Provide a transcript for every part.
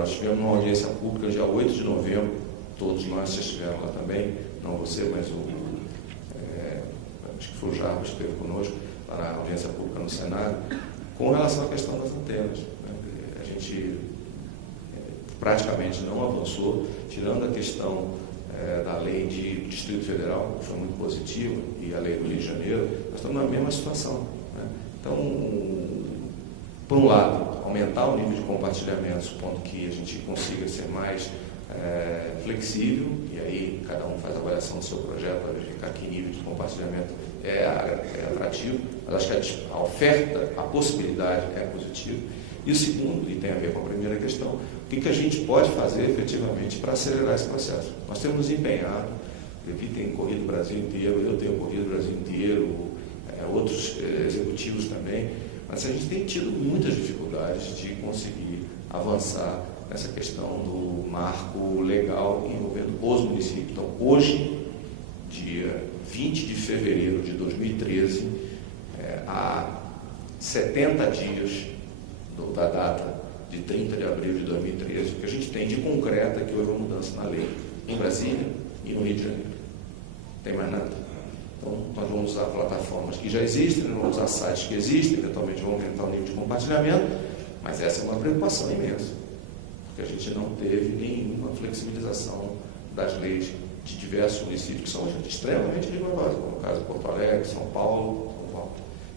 nós tivemos uma audiência pública no dia 8 de novembro, todos nós já estiveram lá também, não você, mas acho que foi o Jarro que esteve conosco, lá na audiência pública no Senado, com relação à questão das antenas. A gente praticamente não avançou, tirando a questão da lei de Distrito Federal, que foi muito positiva, e a lei do Rio de Janeiro, nós estamos na mesma situação. Então, por um lado, aumentar o nível de compartilhamento, supondo que a gente consiga ser mais flexível, e aí cada um faz a avaliação do seu projeto para verificar que nível de compartilhamento é atrativo, mas acho que a oferta, a possibilidade é positiva. E o segundo, e tem a ver com a primeira questão, o que a gente pode fazer efetivamente para acelerar esse processo? Nós temos nos empenhado, o Levi tem corrido o Brasil inteiro, eu tenho corrido o Brasil inteiro, outros executivos também, mas a gente tem tido muitas dificuldades de conseguir avançar nessa questão do marco legal envolvendo os municípios. Então, hoje, dia 20 de fevereiro de 2013, há 70 dias da data de 30 de abril de 2013, o que a gente tem de concreto é que houve uma mudança na lei em Brasília e no Rio de Janeiro. Não tem mais nada. Então, nós vamos usar plataformas que já existem, nós vamos usar sites que existem, eventualmente vamos aumentar o nível de compartilhamento, mas essa é uma preocupação imensa, porque a gente não teve nenhuma flexibilização das leis de diversos municípios que são extremamente rigorosas, como o caso de Porto Alegre, São Paulo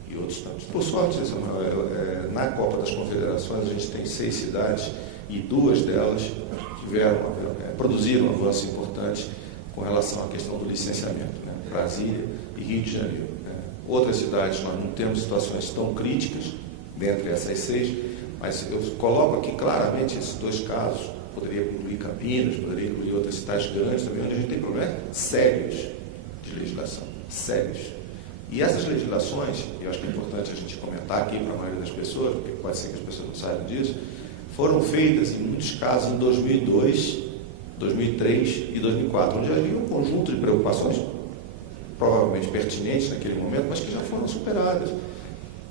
e outros tantos. Por sorte, Samuel, na Copa das Confederações a gente tem 6 cidades e 2 delas produziram um avanço importante com relação à questão do licenciamento, Brasília e Rio de Janeiro. Outras cidades nós não temos situações tão críticas, dentre essas 6, mas eu coloco aqui claramente esses 2 casos, poderia incluir Campinas, poderia incluir outras cidades grandes também, onde a gente tem problemas sérios de legislação, sérios. E essas legislações, e eu acho que é importante a gente comentar aqui para a maioria das pessoas, porque pode ser que as pessoas não saibam disso, foram feitas, em muitos casos, em 2002, 2003 e 2004, onde havia um conjunto de preocupações provavelmente pertinentes naquele momento, mas que já foram superadas.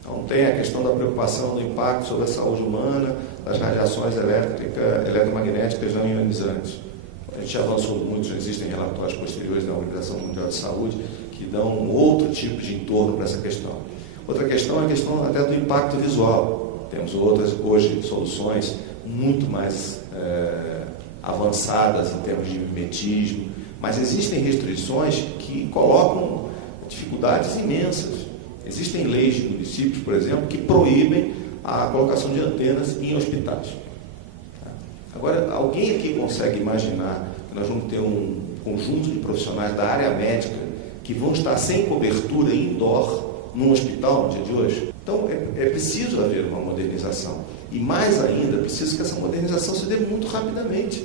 Então, tem a questão da preocupação do impacto sobre a saúde humana, das radiações eletromagnéticas não ionizantes. A gente avançou muito, já existem relatórios posteriores da Organização Mundial de Saúde que dão um outro tipo de entorno para essa questão. Outra questão é a questão até do impacto visual. Temos outras, hoje, soluções muito mais avançadas em termos de mimetismo, mas existem restrições que colocam dificuldades imensas. Existem leis de municípios, por exemplo, que proíbem a colocação de antenas em hospitais. Agora, alguém aqui consegue imaginar que nós vamos ter um conjunto de profissionais da área médica que vão estar sem cobertura indoor num hospital no dia de hoje? Então, é preciso haver uma modernização. E mais ainda, é preciso que essa modernização se dê muito rapidamente.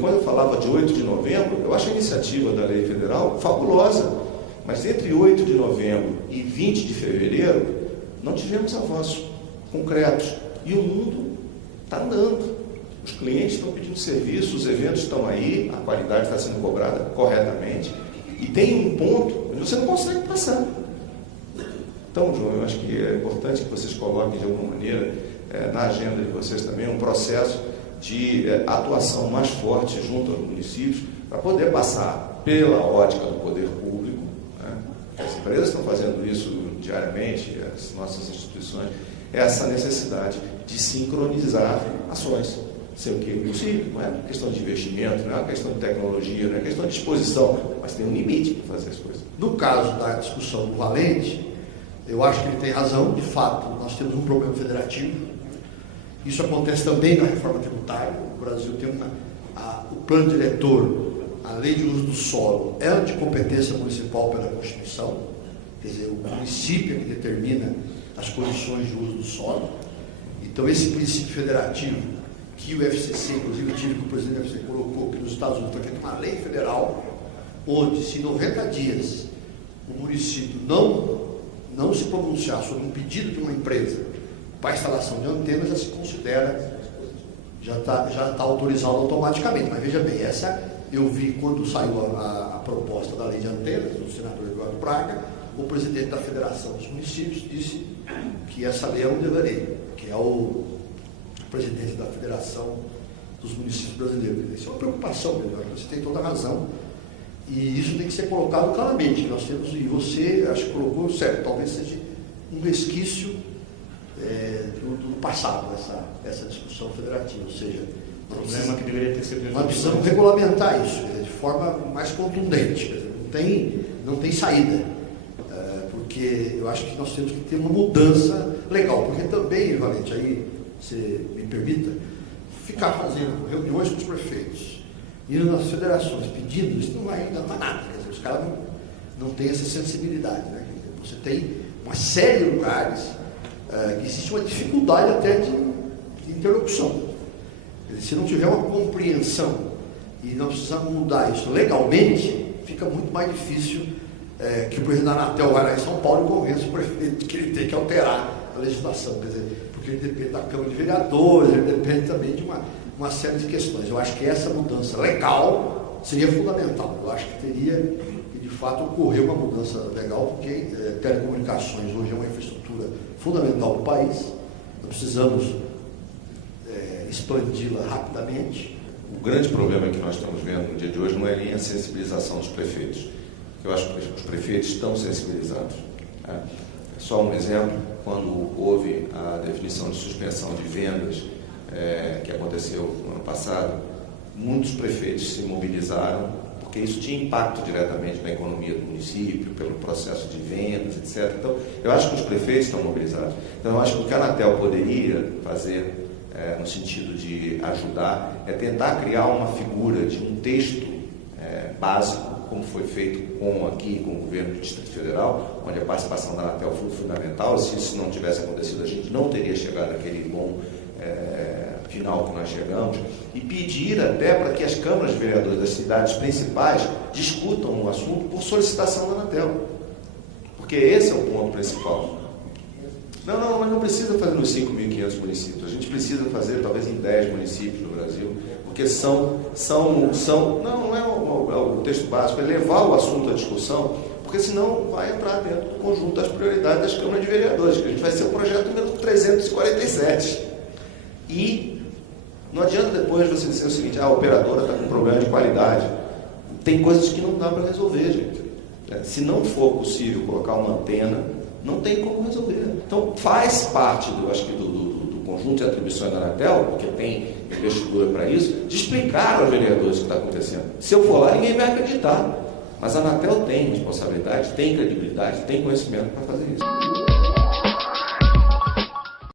Quando eu falava de 8 de novembro, eu acho a iniciativa da lei federal fabulosa. Mas entre 8 de novembro e 20 de fevereiro, não tivemos avanços concretos. E o mundo está andando. Os clientes estão pedindo serviço, os eventos estão aí, a qualidade está sendo cobrada corretamente. E tem um ponto onde você não consegue passar. Então, João, eu acho que é importante que vocês coloquem de alguma maneira na agenda de vocês também um processo de atuação mais forte junto aos municípios para poder passar pela ótica do poder público. As empresas estão fazendo isso diariamente, as nossas instituições, essa necessidade de sincronizar ações. Ser o que é possível, não é uma questão de investimento, não é uma questão de tecnologia, não é uma questão de disposição, mas tem um limite para fazer as coisas. No caso da discussão do Valente, eu acho que ele tem razão, de fato, nós temos um problema federativo. Isso acontece também na reforma tributária. O Brasil tem o plano diretor, a lei de uso do solo, é de competência municipal pela Constituição, quer dizer, o município é que determina as condições de uso do solo. Então, esse princípio federativo, que o FCC, inclusive eu tive que o presidente do FCC colocou, que nos Estados Unidos foi feita uma lei federal, onde se em 90 dias o município não se pronunciar sobre um pedido de uma empresa para a instalação de antenas, já se considera, já está autorizado automaticamente. Mas veja bem, eu vi quando saiu a proposta da lei de antenas, do senador Eduardo Braga, o presidente da Federação dos Municípios disse que essa lei é um dever, que é o presidente da Federação dos Municípios Brasileiros. Isso é uma preocupação, você tem toda a razão. E isso tem que ser colocado claramente. Nós temos, e você acho que colocou certo, talvez seja um resquício do passado, essa discussão federativa. Ou seja, problema que deveria ter sido nós precisamos regulamentar isso de forma mais contundente. Não tem saída. Porque eu acho que nós temos que ter uma mudança legal. Porque também, Valente, aí você me permita, ficar fazendo reuniões com os prefeitos, indo nas federações, pedindo, isso não vai dar nada. Quer dizer, os caras não têm essa sensibilidade. Né? Você tem uma série de lugares que existe uma dificuldade até de interlocução. Quer dizer, se não tiver uma compreensão e não precisamos mudar isso legalmente, fica muito mais difícil que o presidente da Anatel vai lá em São Paulo e convença o prefeito que ele tem que alterar a legislação. Quer dizer, porque ele depende da Câmara de Vereadores, ele depende também de uma série de questões. Eu acho que essa mudança legal seria fundamental. Eu acho que teria que, de fato, ocorrer uma mudança legal, porque telecomunicações hoje é uma infraestrutura fundamental para o país. Nós precisamos expandi-la rapidamente. O grande problema que nós estamos vendo no dia de hoje não é nem a sensibilização dos prefeitos. Eu acho que os prefeitos estão sensibilizados. Só um exemplo, quando houve a definição de suspensão de vendas, que aconteceu no ano passado, muitos prefeitos se mobilizaram, porque isso tinha impacto diretamente na economia do município, pelo processo de vendas, etc. Então, eu acho que os prefeitos estão mobilizados. Então, eu acho que o que a Anatel poderia fazer, no sentido de ajudar, é tentar criar uma figura de um texto básico, como foi feito aqui com o governo do Distrito Federal, onde a participação da Anatel foi fundamental. Se isso não tivesse acontecido, a gente não teria chegado àquele bom final que nós chegamos, e pedir até para que as câmaras de vereadores das cidades principais discutam o assunto por solicitação da Anatel, porque esse é o ponto principal. Não, mas não precisa fazer nos 5.500 municípios, a gente precisa fazer talvez em 10 municípios no Brasil, porque não é o texto básico, é levar o assunto à discussão, porque senão vai entrar dentro do conjunto das prioridades das câmaras de vereadores, que a gente vai ser o projeto número 347. E não adianta depois você dizer o seguinte, a operadora está com problema de qualidade. Tem coisas que não dá para resolver, gente. Se não for possível colocar uma antena, não tem como resolver. Então faz parte, acho que do conjunto de atribuições da Anatel, porque tem investidura para isso, de explicar aos vereadores o que está acontecendo. Se eu for lá, ninguém vai acreditar. Mas a Anatel tem responsabilidade, tem credibilidade, tem conhecimento para fazer isso.